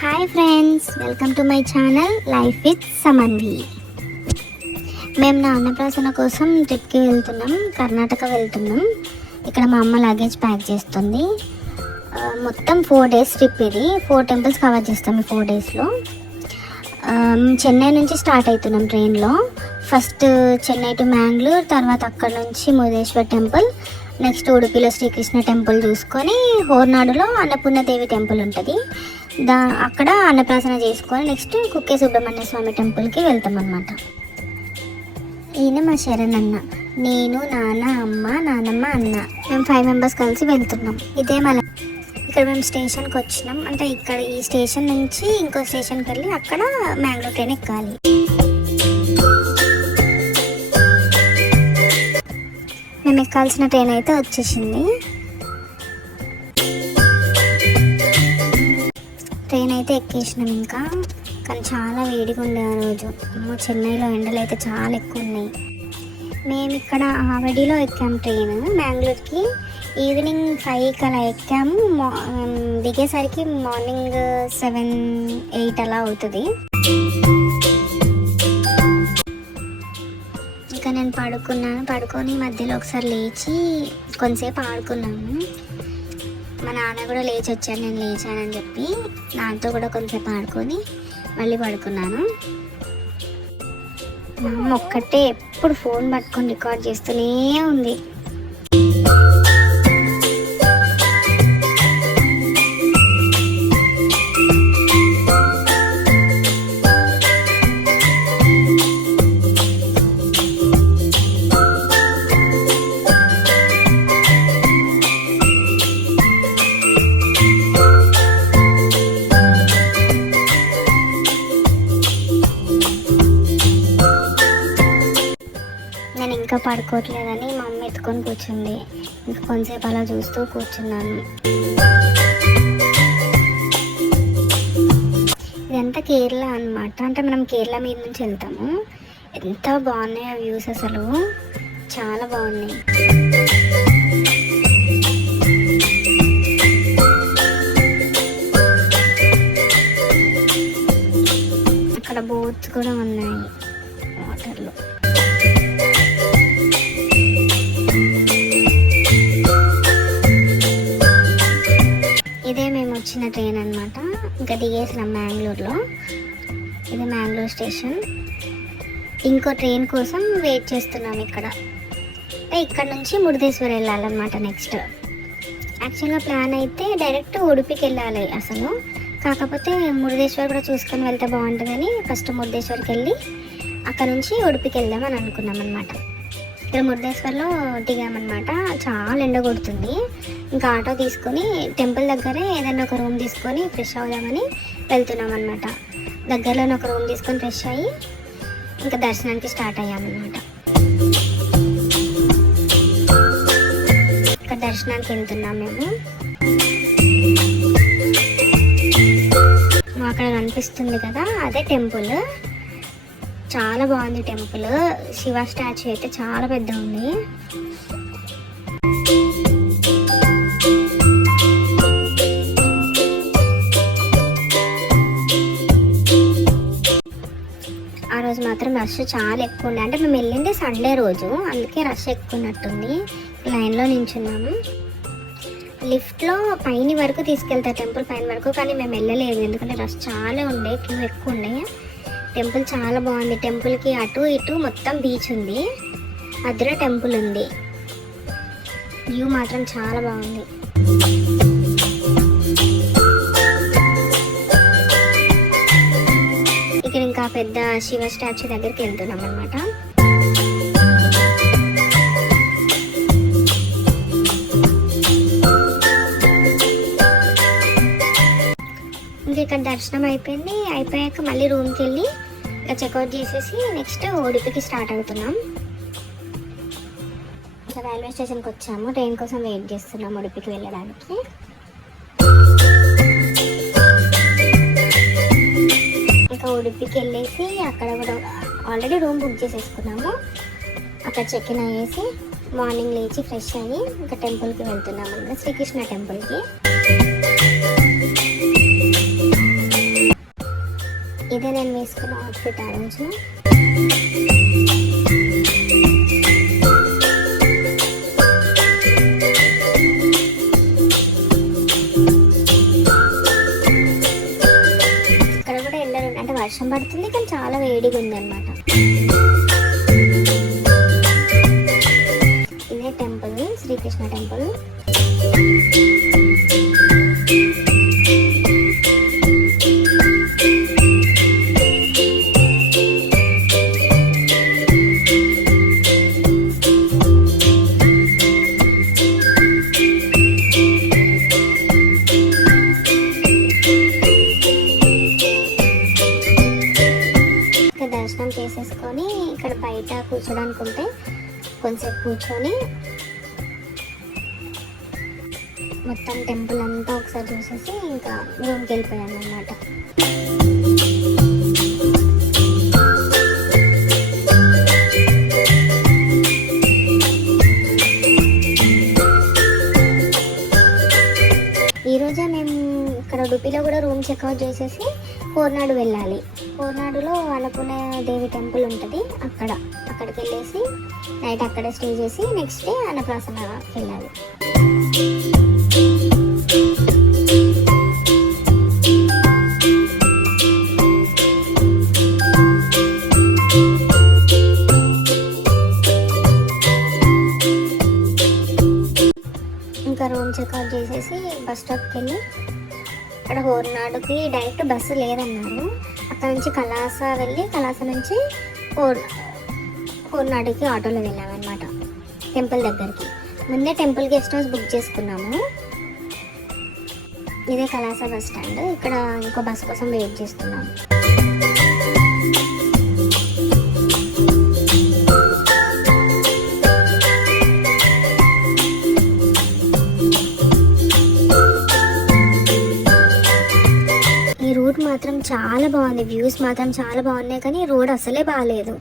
Hi friends, welcome to my channel life with Samanvi. మేము నా అన్నప్రాసన కోసం ట్రిప్కి వెళ్తున్నాం. కర్ణాటక వెళ్తున్నాం. ఇక్కడ మా అమ్మ లగేజ్ ప్యాక్ చేస్తుంది. మొత్తం 4 days ట్రిప్. ఇది 4 temples కవర్ చేస్తాం ఈ 4 daysలో. చెన్నై నుంచి స్టార్ట్ అవుతున్నాం ట్రైన్లో. ఫస్ట్ చెన్నై టు మ్యాంగ్లూర్, తర్వాత అక్కడ నుంచి మురుదేశ్వర్ టెంపుల్, నెక్స్ట్ ఉడుపిలో శ్రీకృష్ణ టెంపుల్ చూసుకొని హోర్నాడులో అన్నపూర్ణదేవి టెంపుల్ ఉంటుంది. అక్కడ అన్నప్రాసన చేసుకొని నెక్స్ట్ కుక్కే సుబ్రహ్మణ్య స్వామి టెంపుల్కి వెళ్తాం అన్నమాట. ఈయన మా శరణ్ అన్న, నేను, నాన్న, అమ్మ, నాన్నమ్మ, అన్న, మేము 5 members కలిసి వెళ్తున్నాం. ఇదే మన ఇక్కడ మేము స్టేషన్కి వచ్చినాం. అంటే ఇక్కడ ఈ స్టేషన్ నుంచి ఇంకో స్టేషన్కి వెళ్ళి అక్కడ మ్యాంగ్లూర్ ట్రైన్ ఎక్కాలి. మేము ఎక్కాల్సిన ట్రైన్ అయితే వచ్చేసింది. ట్రైన్ అయితే ఎక్కేసినాం ఇంకా. కానీ చాలా వేడిగా ఉండే ఆ రోజు. చెన్నైలో ఎండలు అయితే చాలా ఎక్కువ ఉన్నాయి. మేము ఇక్కడ ఆవడిలో ఎక్కాము ట్రైన్ మ్యాంగ్లూర్కి. ఈవినింగ్ 5 అలా ఎక్కాము. దిగేసరికి మార్నింగ్ 7, 8 అలా అవుతుంది. ఇంకా నేను పడుకొని మధ్యలో ఒకసారి లేచి కొంతసేపు ఆడుకున్నాను. మా నాన్న కూడా లేచి వచ్చాను, నేను లేచానని చెప్పి నాతో కూడా కొంచెంసేపు ఆడుకొని మళ్ళీ పడుకున్నాను. మా అమ్మ ఒక్కటే ఎప్పుడు ఫోన్ పట్టుకొని రికార్డ్ చేస్తూనే ఉంది. నేను ఇంకా పడుకోవట్లేదని మా అమ్మ ఎత్తుకొని కూర్చుంది. ఇంకా కొంతసేపు అలా చూస్తూ కూర్చున్నాను. ఇదంతా కేరళ అన్నమాట. అంటే మనం కేరళ మీద నుంచి వెళ్తాము. ఎంత బాగున్నాయి ఆ వ్యూస్, అసలు చాలా బాగున్నాయి. అక్కడ బోట్స్ కూడా ఉన్నాయి వాటర్లో. ఇదే మేము వచ్చిన ట్రైన్ అనమాట. ఇంకా దిగేసినాం మ్యాంగ్లూర్లో. ఇది మ్యాంగ్లూర్ స్టేషన్. ఇంకో ట్రైన్ కోసం వెయిట్ చేస్తున్నాం ఇక్కడ. ఇక్కడ నుంచి మురుదేశ్వర్ వెళ్ళాలన్నమాట నెక్స్ట్. యాక్చువల్గా ప్లాన్ అయితే డైరెక్ట్ ఉడుపికి వెళ్ళాలి అసలు. కాకపోతే మురుదేశ్వర్ కూడా చూసుకొని వెళ్తే బాగుంటుందని ఫస్ట్ మురుదేశ్వర్కి వెళ్ళి అక్కడ నుంచి ఉడుపికి వెళ్దామని అనుకున్నాం అనమాట. ఇక్కడ మురుదేశ్వర్లో దిగామన్నమాట. చాలా ఎండ కొడుతుంది. ఇంకా ఆటో తీసుకొని టెంపుల్ దగ్గరే ఏదైనా ఒక రూమ్ తీసుకొని ఫ్రెష్ అవుదామని వెళ్తున్నాం అనమాట. దగ్గరలోనే ఒక రూమ్ తీసుకొని ఫ్రెష్ అయ్యి ఇంకా దర్శనానికి స్టార్ట్ అయ్యామన్నమాట. ఇక్కడ దర్శనానికి వెళ్తున్నాం మేము. అక్కడ కనిపిస్తుంది కదా, అదే టెంపుల్. చాలా బాగుంది టెంపుల్. శివ స్టాచ్యూ అయితే చాలా పెద్ద ఉంది. ఆ రోజు మాత్రం రష్ చాలా ఎక్కువ ఉండే. అంటే మేము వెళ్ళింది సండే రోజు, అందుకే రష్ ఎక్కువ ఉన్నట్టుంది. లైన్లో నించున్నాము. లిఫ్ట్లో పైన వరకు తీసుకెళ్తారు, టెంపుల్ పైన వరకు. కానీ మేము వెళ్ళలేదు ఎందుకంటే రష్ చాలా ఉండే, క్యూ ఎక్కువ ఉండే. టెంపుల్ చాలా బాగుంది. టెంపుల్కి అటు ఇటు మొత్తం బీచ్ ఉంది, మధ్యలో టెంపుల్ ఉంది. వ్యూ మాత్రం చాలా బాగుంది. ఇక్కడ ఇంకా పెద్ద శివ స్టాచ్యూ దగ్గరికి వెళ్తున్నాం అనమాట. ఇంకా ఇక్కడ దర్శనం అయిపోయాక మళ్ళీ రూమ్కి వెళ్ళి చెక్అవుట్ చేసేసి నెక్స్ట్ ఉడుపికి స్టార్ట్ అవుతున్నాం. ఇంకా రైల్వే స్టేషన్కి వచ్చాము. ట్రైన్ కోసం వెయిట్ చేస్తున్నాం ఉడుపికి వెళ్ళడానికి. ఇంకా ఉడుపికి వెళ్ళేసి అక్కడ కూడా ఆల్రెడీ రూమ్ బుక్ చేసేసుకున్నాము. అక్కడ చెక్ ఇన్ అయ్యేసి మార్నింగ్ లేచి ఫ్రెష్ అయ్యి ఇంకా టెంపుల్కి వెళ్తున్నాము అన్నమాట, శ్రీకృష్ణ టెంపుల్కి. ఇదే నేను వేసుకున్న అవుట్ఫిట్ ఆ రోజు. ఇక్కడ కూడా ఎండలు అంటే వర్షం పడుతుంది కానీ చాలా వేడిగా ఉంది అనమాట. ఇదే టెంపుల్, శ్రీకృష్ణ టెంపుల్. దర్శనం చేసేసుకొని ఇక్కడ బయట కూర్చోడానికి ఉంటే కొంచెంసేపు కూర్చొని మొత్తం టెంపుల్ అంతా ఒకసారి చూసేసి ఇంకా రూమ్కి వెళ్ళిపోయాను అన్నమాట. ఈరోజే మేము ఇక్కడ ఉడుపిలో కూడా రూమ్ చెక్అవుట్ చేసేసి కోర్నాడు వెళ్ళాలి. కోర్నాడులో అన్నపూర్ణ దేవి టెంపుల్ ఉంటుంది, అక్కడికి వెళ్ళేసి నైట్ అక్కడే స్టే చేసి నెక్స్ట్ డే అన్నప్రాసనకి వెళ్ళాలి. ఇంకా రూమ్ చెక్అవుట్ చేసేసి బస్ స్టాప్కి వెళ్ళి అక్కడ హోర్నాడుకి డైరెక్ట్ బస్సు లేదన్నారు. అక్కడ నుంచి కలాస వెళ్ళి కలాస నుంచి హోర్నాడుకి ఆటోలో వెళ్ళామన్నమాట టెంపుల్ దగ్గరికి. ముందే టెంపుల్ గెస్ట్ హౌస్ బుక్ చేసుకున్నాము. ఇదే కలాస బస్ స్టాండ్. ఇక్కడ ఇంకో బస్ కోసం వెయిట్ చేస్తున్నాము. రూట్ మాత్రం చాలా బాగుంది, వ్యూస్ మాత్రం చాలా బాగున్నాయి, కానీ రోడ్ అసలే బాగాలేదు.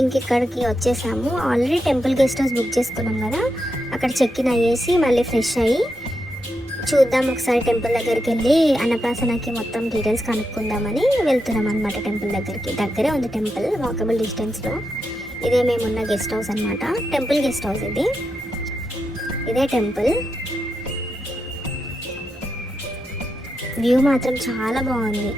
ఇంకెక్కడికి వచ్చేసాము. Already temple guest house book చేసుకున్నాం కదా, అక్కడ చెక్ ఇన్ అయ్యేసి మళ్ళీ ఫ్రెష్ అయ్యి చూద్దాం ఒకసారి టెంపుల్ దగ్గరికి వెళ్ళి అన్నప్రాసనకి మొత్తం డీటెయిల్స్ కనుక్కుందామని వెళ్తున్నాం అనమాట. టెంపుల్ దగ్గరే ఉంది టెంపుల్, వాకబుల్ డిస్టెన్స్లో. ఇదే మేమున్న గెస్ట్ హౌస్ అనమాట, టెంపుల్ గెస్ట్ హౌస్ ఇదే టెంపుల్. వ్యూ మాత్రం చాలా బాగుంది.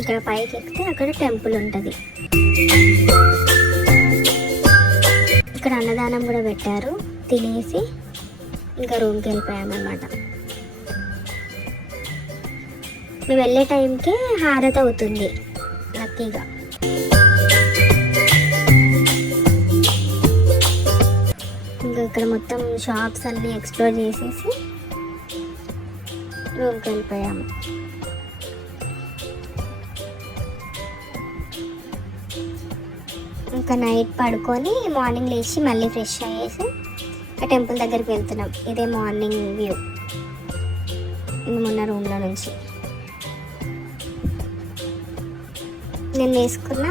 ఇక్కడ పైకి ఎక్కితే అక్కడ టెంపుల్ ఉంటుంది. ఇక్కడ అన్నదానం కూడా పెట్టారు. తినేసి ఇంకా రూమ్కి వెళ్ళిపోయామన్నమాట. మేము వెళ్ళే టైంకి హారతి అవుతుంది లక్కీగా. ఇంకా ఇక్కడ మొత్తం షాప్స్ అన్నీ ఎక్స్ప్లోర్ చేసేసి రూమ్కి వెళ్ళిపోయాము. ఇంకా నైట్ పడుకొని మార్నింగ్ లేచి మళ్ళీ ఫ్రెష్ అయ్యేసి ఆ టెంపుల్ దగ్గరికి వెళ్తున్నాం. ఇదే మార్నింగ్ వ్యూ మొన్న రూమ్లో నుంచి. నేను వేసుకున్న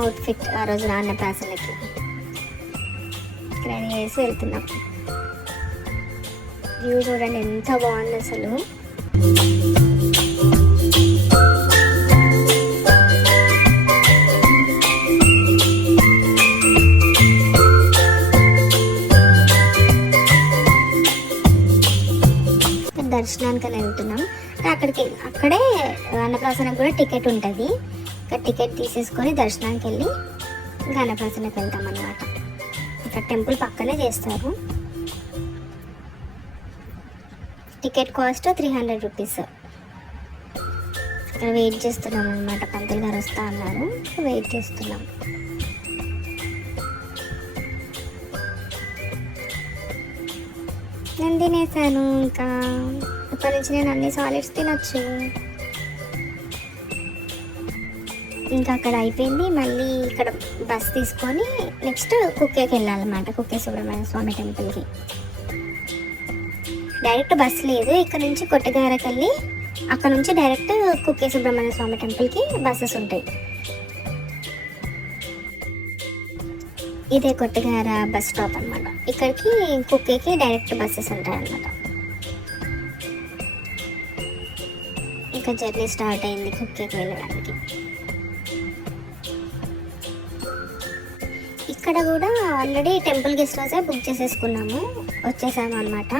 అవుట్ఫిట్ ఆ రోజు అన్నప్రాసనకి రెడీ చేసి వెళ్తున్నాం. వ్యూ చూడండి ఎంత బాగుంది అసలు. దర్శనానికి వెళ్తున్నాం. అక్కడే అన్నప్రాసనకు కూడా టికెట్ ఉంటుంది. ఇక్కడ టికెట్ తీసేసుకొని దర్శనానికి వెళ్ళి ఇంకా అన్నప్రాసనకి వెళ్తాం అన్నమాట. ఇక్కడ టెంపుల్ పక్కనే చేస్తారు. Ticket cost 300 rupees. ఇక్కడ వెయిట్ చేస్తున్నాం అన్నమాట. పంతులు గారు వస్తా అన్నారు, వెయిట్ చేస్తున్నాం. నేను తినేసాను. ఇంకా ఇప్పటి నుంచి నేను అన్ని సాలిడ్స్ తినొచ్చు. ఇంకా అక్కడ అయిపోయింది. మళ్ళీ ఇక్కడ బస్ తీసుకొని నెక్స్ట్ కుక్కేకి వెళ్ళాలన్నమాట. కుక్కే సుబ్రహ్మణ్య స్వామి టెంపుల్కి డైరెక్ట్ బస్ లేదు. ఇక్కడ నుంచి కొట్టగారకు వెళ్ళి అక్కడ నుంచి డైరెక్ట్ కుక్కే సుబ్రహ్మణ్య స్వామి టెంపుల్కి బస్సెస్ ఉంటాయి. ఇదే కొట్టగార బస్ స్టాప్ అనమాట. ఇక్కడికి కుక్కేకి డైరెక్ట్ బస్సెస్ ఉంటాయి అన్నమాట. ఇంకా జర్నీ స్టార్ట్ అయింది కుక్కేకి వెళ్ళడానికి. ఇక్కడ కూడా ఆల్రెడీ టెంపుల్ గెస్ట్ హౌసే బుక్ చేసేసుకున్నాము, వచ్చేసాము అనమాట.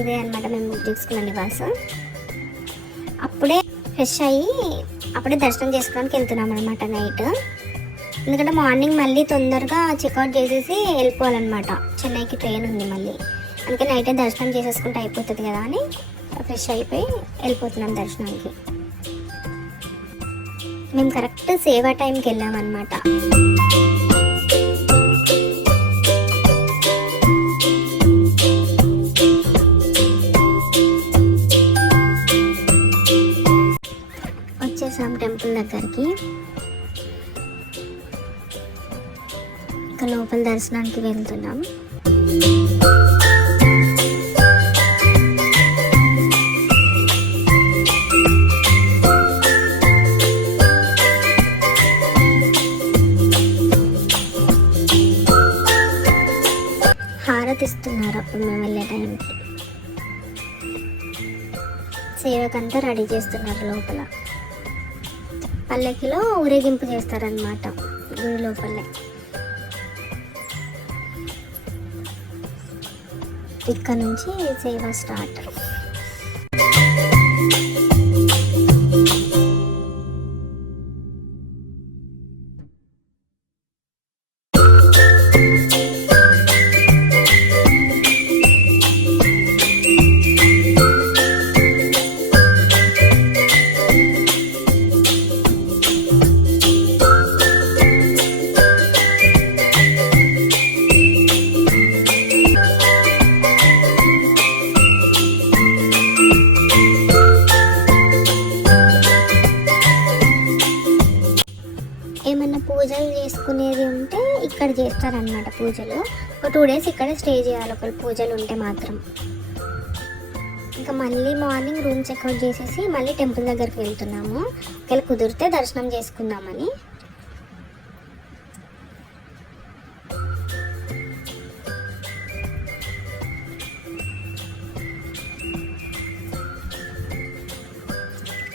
ఇదే అనమాట మేము బుక్ చేసుకున్న నివాస్. అప్పుడే ఫ్రెష్ అయ్యి అప్పుడే దర్శనం చేసుకోవడానికి వెళ్తున్నాం అనమాట నైట్. ఎందుకంటే మార్నింగ్ మళ్ళీ తొందరగా చెక్అవుట్ చేసేసి వెళ్ళిపోవాలన్నమాట. చెన్నైకి ట్రైన్ ఉంది మళ్ళీ. అందుకే నైటే దర్శనం చేసేసుకుంటే అయిపోతుంది కదా అని ఫ్రెష్ అయిపోయి వెళ్ళిపోతున్నాం దర్శనానికి. మేము కరెక్ట్ సేవా టైంకి వెళ్ళామన్నమాట. వచ్చేసాం టెంపుల్ దగ్గరికి. ఇంకా లోపల దర్శనానికి వెళ్తున్నాం. హారతి ఇస్తున్నారు అప్పుడు మేము వెళ్ళే టైంకి. సేవకంతా రెడీ చేస్తున్నారు లోపల. పల్లకిలో ఊరేగింపు చేస్తారనమాట గుడి లోపలే. ఇక్కడ నుంచి సేవ స్టార్ట్. ఏమన్నా పూజలు చేసుకునేది ఉంటే ఇక్కడ చేస్తారనమాట పూజలు. ఒక 2 days ఇక్కడే స్టే చేయాలి ఒకవేళ పూజలు ఉంటే మాత్రం. ఇంకా మళ్ళీ మార్నింగ్ రూమ్ చెక్అవుట్ చేసేసి మళ్ళీ టెంపుల్ దగ్గరికి వెళ్తున్నాము. ఒకవేళ కుదిరితే దర్శనం చేసుకుందామని.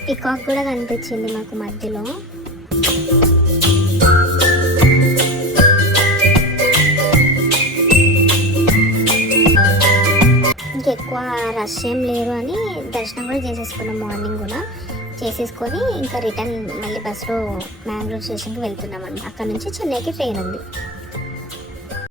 పికాక్ కూడా కనిపించింది మాకు మధ్యలో. ఎక్కువ రష్ ఏం లేరు అని దర్శనం కూడా చేసేసుకున్నాం. మార్నింగ్ కూడా చేసేసుకొని ఇంకా రిటర్న్ మళ్ళీ బస్సులో మ్యాంగ్లూర్ స్టేషన్కి వెళ్తున్నాం అన్నమాట. అక్కడ నుంచి చెన్నైకి ట్రైన్ ఉంది.